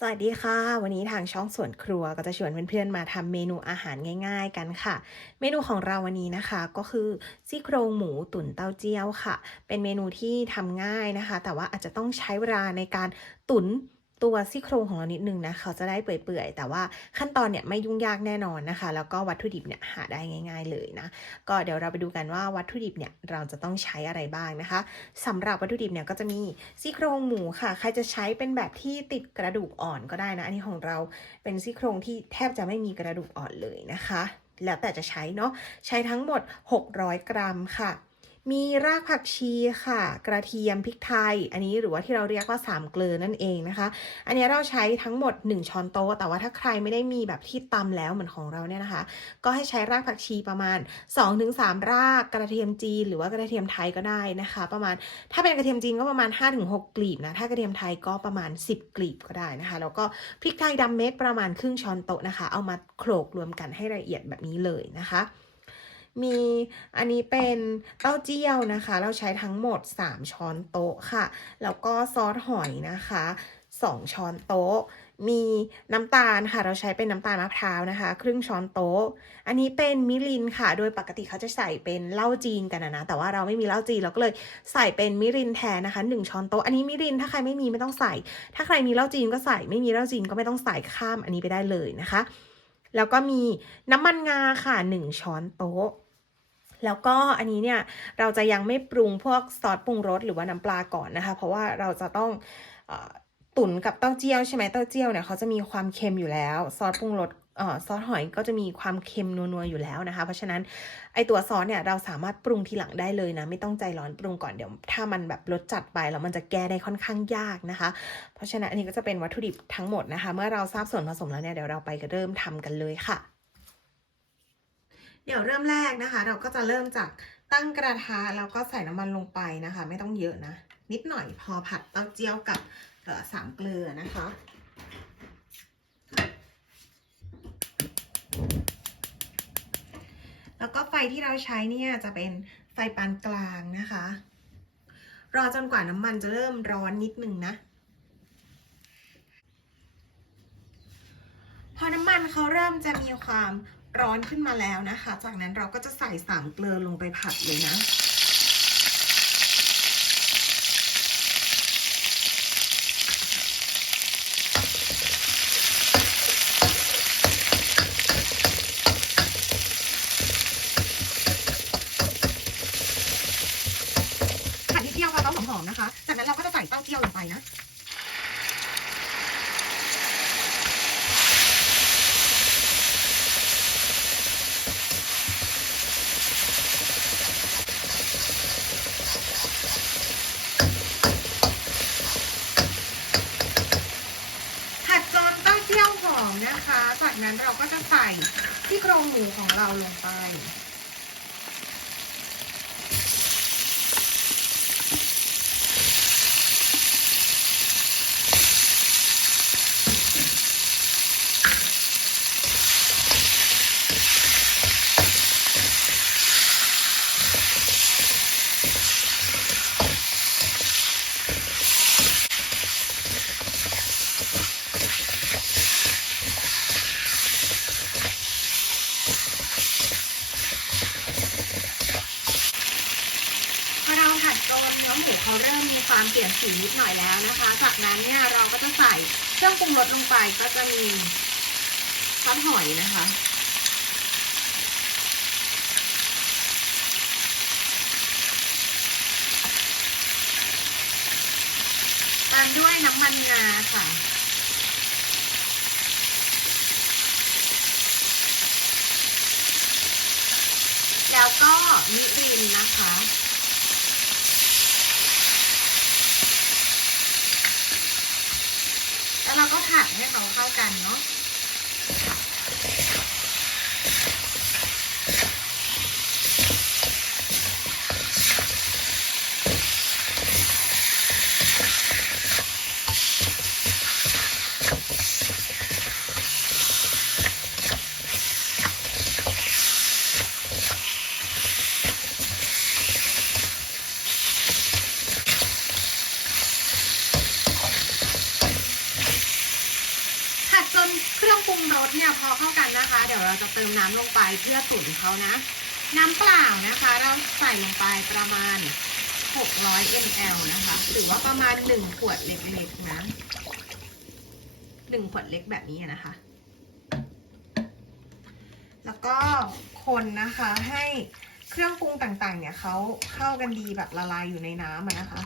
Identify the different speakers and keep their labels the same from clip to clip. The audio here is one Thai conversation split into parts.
Speaker 1: สวัสดีค่ะ วันนี้ทางช่องสวนครัวก็จะชวนเพื่อนๆมาทำเมนูอาหารง่าย ๆ กันค่ะ เมนูของเราวันนี้นะคะก็คือซี่โครงหมูตุ๋นเต้าเจี้ยวค่ะ เป็นเมนูที่ทำง่ายนะคะ แต่ว่าอาจจะต้องใช้เวลาในการตุ๋น ตัวซี่โครงของเรานิดนึงนะเขาจะได้เปื่อยๆ แต่ว่าขั้นตอนเนี่ยไม่ยุ่งยากแน่นอนนะคะ แล้วก็วัตถุดิบเนี่ยหาได้ง่าย ๆเลยนะ ก็เดี๋ยวเราไปดูกันว่าวัตถุดิบเนี่ยเราจะต้องใช้อะไรบ้างนะคะสำหรับวัตถุดิบเนี่ยก็จะมีซี่โครงหมูค่ะ ใครจะใช้เป็นแบบที่ติดกระดูกอ่อนก็ได้นะ อันนี้ของเราเป็นซี่โครงที่แทบจะไม่มีกระดูกอ่อนเลยนะคะ แล้วแต่จะใช้เนาะ ใช้ทั้งหมด 600 กรัมค่ะ มีรากผักชีค่ะ กระเทียมพริกไทย อันนี้หรือว่าที่เราเรียกว่าสามเกลือนั่นเองนะคะ อันนี้เราใช้ทั้งหมด 1 ช้อนโต๊ะ แต่ว่าถ้าใครไม่ได้มีแบบที่ตำแล้วเหมือนของเราเนี่ยนะคะ ก็ให้ใช้รากผักชีประมาณ 2-3 รากกระเทียมจีน หรือว่ากระเทียมไทยก็ได้นะคะ ประมาณถ้าเป็นกระเทียมจีนก็ประมาณ 5-6 กลีบนะ ถ้ากระเทียมไทยก็ประมาณ 10 กลีบก็ได้นะคะ แล้วก็พริกไทยดำเม็ดประมาณครึ่งช้อนโต๊ะนะคะ เอามาโขลกรวมกันให้ละเอียดแบบนี้เลยนะคะ มีอันนี้เป็นเต้าเจี้ยวนะคะ เราใช้ทั้งหมด 3 ช้อนโต๊ะค่ะ แล้วก็ซอสหอยนะคะ 2 ช้อนโต๊ะ มีน้ำตาลค่ะ เราใช้เป็นน้ำตาลมะพร้าวนะคะ ครึ่งช้อนโต๊ะ อันนี้เป็นมิรินค่ะ โดยปกติเขาจะใส่เป็นเหล้าจีนกันนะ แต่ว่าเราไม่มีเหล้าจีนเราก็เลยใส่เป็นมิรินแทนนะคะ 1 ช้อนโต๊ะ อันนี้มิรินถ้าใครไม่มีไม่ต้องใส่ ถ้าใครมีเหล้าจีนก็ใส่ ไม่มีเหล้าจีนก็ไม่ต้องใส่ข้ามอันนี้ไปได้เลยนะคะ แล้วก็มีน้ำมันงาค่ะ 1 ช้อนโต๊ะ แล้วก็อันนี้เนี่ยเราจะยังไม่ปรุงพวกซอสปรุงรสหรือว่าน้ำปลาก่อนนะคะ เพราะว่าเราจะต้องอตุ๋นกับเต้าเจี้ยวใช่ไหมเต้าเจี้ยวเนี่ยเขาจะมีความเค็มอยู่แล้วซอสปรุงรสออซอสหอยก็จะมีความเค็มนัวๆอยู่แล้วนะคะ เพราะฉะนั้นไอตัวซอสเนี่ยเราสามารถปรุงทีหลังได้เลยนะ ไม่ต้องใจร้อนปรุงก่อนเดี๋ยว ถ้ามันแบบรสจัดไปแล้วมันจะแก้ได้ค่อนข้างยากนะคะ เพราะฉะนั้นอันนี้ก็จะเป็นวัตถุดิบทั้งหมดนะคะ เมื่อเราทราบส่วนผสมแล้วเนี่ยเดี๋ยวเราไปเริ่มทำกันเลยค่ะ เดี๋ยวเริ่มแรกนะคะ เราก็จะเริ่มจากตั้งกระทะแล้วก็ใส่น้ำมันลงไปนะคะ ไม่ต้องเยอะนะ นิดหน่อยพอผัดเต้าเจี้ยวกับสามเกลือนะคะแล้วก็ไฟที่เราใช้เนี่ยจะเป็นไฟปานกลางนะคะ รอจนกว่าน้ำมันจะเริ่มร้อนนิดนึงนะ พอน้ำมันเขาเริ่มจะมีความ ร้อนขึ้นมาแล้วนะคะ จากนั้นเราก็จะใส่สามเกลือลงไปผัดเลยนะ ผัดนิดเดียวค่ะต้องหอมๆนะคะ จากนั้นเราก็จะใส่เต้าเจี้ยวลงไปนะ ผัดจนเต้าเจี้ยวหอม นะคะ จากนั้นเราก็จะใส่ที่โครงหมูของเราลงไป เนื้อหมูเขาเริ่มมีความเปลี่ยนสีนิดหน่อยแล้วนะคะ จากนั้นเนี่ยเราก็จะใส่เครื่องปรุงรสลงไปก็จะมีซอสหอยนะคะตามด้วยน้ำมันงาค่ะแล้วก็มิรินนะคะ แล้วเราก็ผัดให้เขาเข้ากันเนาะ เครื่องปรุงรสเนี่ยพอเข้ากันนะคะ เดี๋ยวเราจะเติมน้ำลงไปเพื่อตุ๋นเขานะ น้ำเปล่านะคะ เราใส่ลงไปประมาณ 600 ml นะคะ หรือว่าประมาณ 1 ขวดเล็กๆนะ 1 ขวดเล็กแบบนี้นะคะ แล้วก็คนนะคะให้เครื่องปรุงต่างๆ เนี่ยเขาเข้ากันดีแบบละลายอยู่ในน้ำนะคะ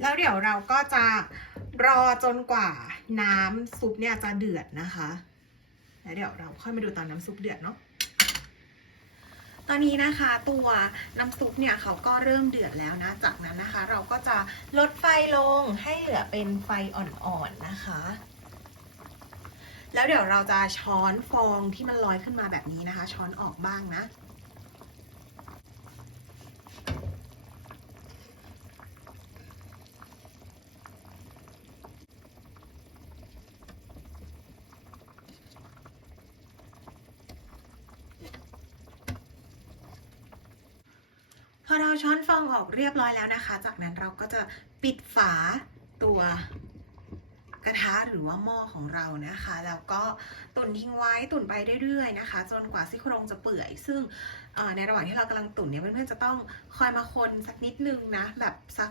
Speaker 1: แล้วเดี๋ยวเราก็จะรอจนกว่าน้ำซุปเนี่ยจะเดือดนะคะ แล้วเดี๋ยวเราค่อยมาดูตอนน้ำซุปเดือดเนาะตอนนี้นะคะตัวน้ำซุปเนี่ยเขาก็เริ่มเดือดแล้วนะ จากนั้นนะคะ เราก็จะลดไฟลงให้เหลือเป็นไฟอ่อนๆนะคะ แล้วเดี๋ยวเราจะช้อนฟองที่มันลอยขึ้นมาแบบนี้นะคะ ช้อนออกบ้างนะ เราช้อนฟองออกเรียบร้อยแล้วนะคะ จากนั้นเราก็จะปิดฝาตัว กระทะหรือว่าหม้อของเรานะคะ แล้วก็ตุ๋นทิ้งไว้ตุ๋นไปเรื่อยๆนะคะ จนกว่าซี่โครงจะเปื่อย ซึ่งในระหว่างที่เรากำลังตุ๋นเนี่ยเพื่อนๆจะต้องคอยมาคนสักนิดนึงนะแบบสัก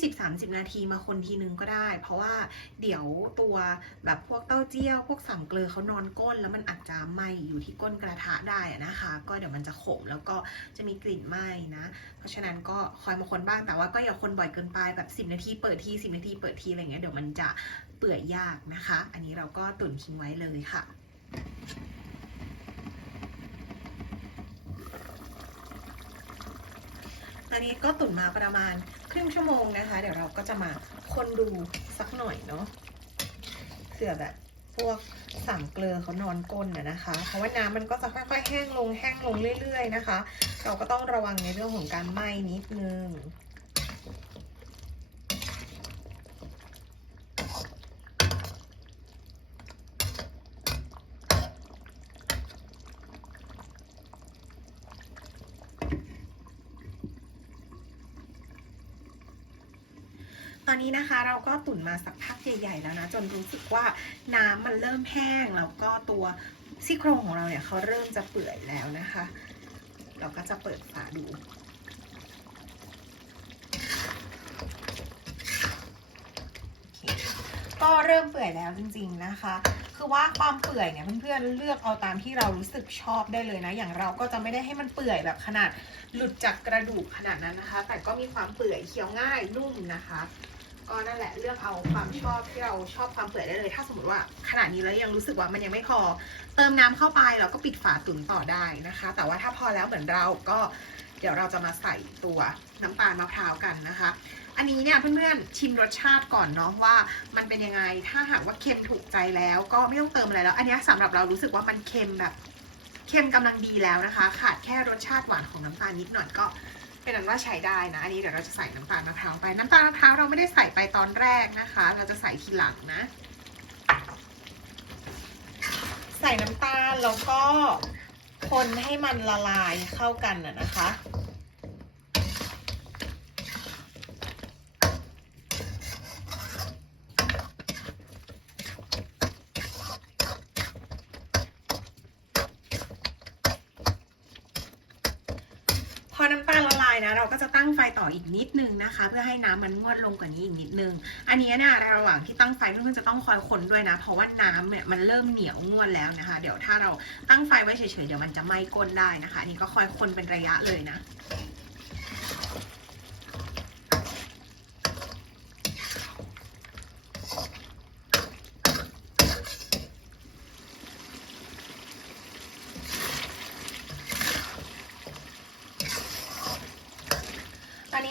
Speaker 1: 20-30 นาทีมาคนทีนึงก็ได้ เพราะว่าเดี๋ยวตัวแบบพวกเต้าเจี้ยว พวกสามเกลือเขานอนก้น แล้วมันอาจจะไหมอยู่ที่ก้นกระทะได้นะคะ ก็เดี๋ยวมันจะขมแล้วก็จะมีกลิ่นไหมนะ เพราะฉะนั้นก็คอยมาคนบ้างแต่ว่าก็อย่าคนบ่อยเกินไปแบบ 10 นาทีเปิดที 10 นาทีเปิดทีอะไรเงี้ยเดี๋ยวมันจะ เปื่อยยากนะคะ อันนี้เราก็ตุ๋นทิ้งไว้เลยค่ะ ตอนนี้ก็ตุ๋นมาประมาณครึ่งชั่วโมงนะคะ เดี๋ยวเราก็จะมาคนดูสักหน่อยเนาะเผื่อแบบพวกสามเกลือเขานอนก้นนะนะคะ เพราะว่าน้ำมันก็จะค่อยๆแห้งลงแห้งลงเรื่อย ๆ นะคะ เราก็ต้องระวังในเรื่องของการไหม้นิดนึง อนนี้นะคะเราก็ตุ๋นมาสักพักใหญ่ๆแล้วนะ จนรู้สึกว่าน้ำมันเริ่มแห้งแล้วก็ตัวซี่โครงของเราเนี่ยเขาเริ่มจะเปื่อยแล้วนะคะ เราก็จะเปิดฝาดูก็เริ่มเปื่อยแล้วจริง ๆนะคะ คือว่าความเปื่อยเนี่ยเพื่อนๆเลือกเอาตามที่เรารู้สึกชอบได้เลยนะ อย่างเราก็จะไม่ได้ให้มันเปื่อยแบบขนาดหลุดจากกระดูกขนาดนั้นนะคะ แต่ก็มีความเปื่อยเคี้ยวง่ายนุ่มนะคะ ก็นั่นแหละเลือกเอาความชอบที่เราชอบความเปื่อยได้เลย ถ้าสมมติว่าขนาดนี้แล้วยังรู้สึกว่ามันยังไม่พอ เติมน้ำเข้าไปเราก็ปิดฝาตุ๋นต่อได้นะคะ แต่ว่าถ้าพอแล้วเหมือนเราก็เดี๋ยวเราจะมาใส่ตัวน้ำตาลมะพร้าวกันนะคะ อันนี้เนี่ยเพื่อนๆชิมรสชาติก่อนเนาะว่ามันเป็นยังไง ถ้าหากว่าเค็มถูกใจแล้ว ก็ไม่ต้องเติมอะไรแล้ว อันนี้สำหรับเรารู้สึกว่ามันเค็มแบบเค็มกำลังดีแล้วนะคะ ขาดแค่รสชาติหวานของน้ำตาลนิดหน่อยก็ เป็นอันว่าใช้ได้นะ อันนี้เดี๋ยวเราจะใส่น้ำตาลมะพร้าวไป น้ำตาลมะพร้าวเราไม่ได้ใส่ไปตอนแรกนะคะ เราจะใส่ทีหลังนะ ใส่น้ำตาลแล้วก็คนให้มันละลายเข้ากันนะนะคะ พอน้ำตาลละลายนะ เราก็จะ ไฟต่ออีกนิดนึงนะคะ เพื่อให้น้ำมันงวดลงกว่านี้อีกนิดนึง อันนี้เนี่ยในระหว่างที่ตั้งไฟเพื่อนๆจะต้องคอยคนด้วยนะ เพราะว่าน้ำเนี่ยมันเริ่มเหนียวงวดแล้วนะคะ เดี๋ยวถ้าเราตั้งไฟไว้เฉยๆเดี๋ยวมันจะไหม้ก้นได้นะคะอันนี้ก็คอยคนเป็นระยะเลยนะ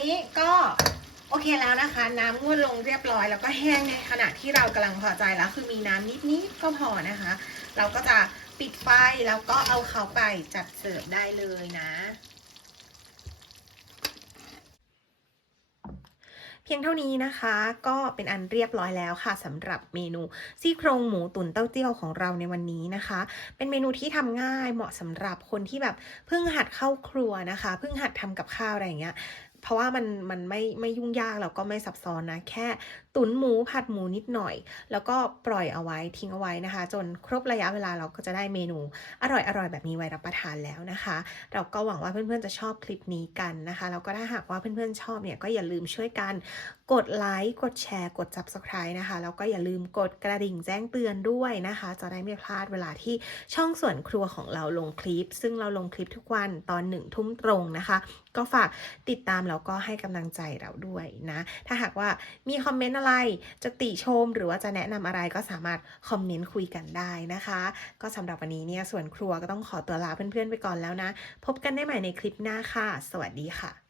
Speaker 1: นี้ก็โอเคแล้วนะคะ น้ำงวดลงเรียบร้อย แล้วก็แห้งในขณะที่เรากำลังพอใจแล้ว คือมีน้ำนิดๆก็พอนะคะ เราก็จะปิดไฟแล้วก็เอาเขาไปจัดเสิร์ฟได้เลยนะพียงเท่านี้นะคะก็เป็นอันเรียบร้อยแล้วค่ะสำหรับเมนูซี่โครงหมูตุ๋นเต้าเจี้ยวของเราในวันนี้นะคะ เป็นเมนูที่ทำง่ายเหมาะสำหรับคนที่แบบเพิ่งหัดเข้าครัวนะคะ เพิ่งหัดทำกับข้าวอะไรอย่างเงี้ย เพราะว่ามันมันไม่ไม่ยุ่งยากแล้วก็ไม่ซับซ้อนนะ แค่ตุ๋นหมูผัดหมูนิดหน่อย แล้วก็ปล่อยเอาไว้ทิ้งเอาไว้นะคะ จนครบระยะเวลาเราก็จะได้เมนู อร่อยอร่อยแบบนี้ไว้รับประทานแล้วนะคะ เราก็หวังว่าเพื่อนๆจะชอบคลิปนี้กันนะคะแล้วก็ถ้าหากว่าเพื่อนๆชอบเนี่ยก็อย่าลืมช่วยกัน กดไลค์กดแชร์ กด subscribe นะคะ แล้วก็อย่าลืมกดกระดิ่งแจ้งเตือนด้วยนะคะ จะได้ไม่พลาดเวลาที่ช่องส่วนครัวของเราลงคลิป ซึ่งเราลงคลิปทุกวันตอนหนึ่งทุ่มตรงนะคะ ก็ฝากติดตามแล้วก็ให้กำลังใจเราด้วยนะ ถ้าหากว่ามีคอมเมนต์อะไรจะติชมหรือว่าจะแนะนำอะไรก็สามารถคอมเมนต์คุยกันได้นะคะ ก็สำหรับวันนี้เนี่ยส่วนครัวก็ต้องขอตัวลาเพื่อนๆไปก่อนแล้วนะ พบกันได้ใหม่ในคลิปหน้าค่ะ สวัสดีค่ะ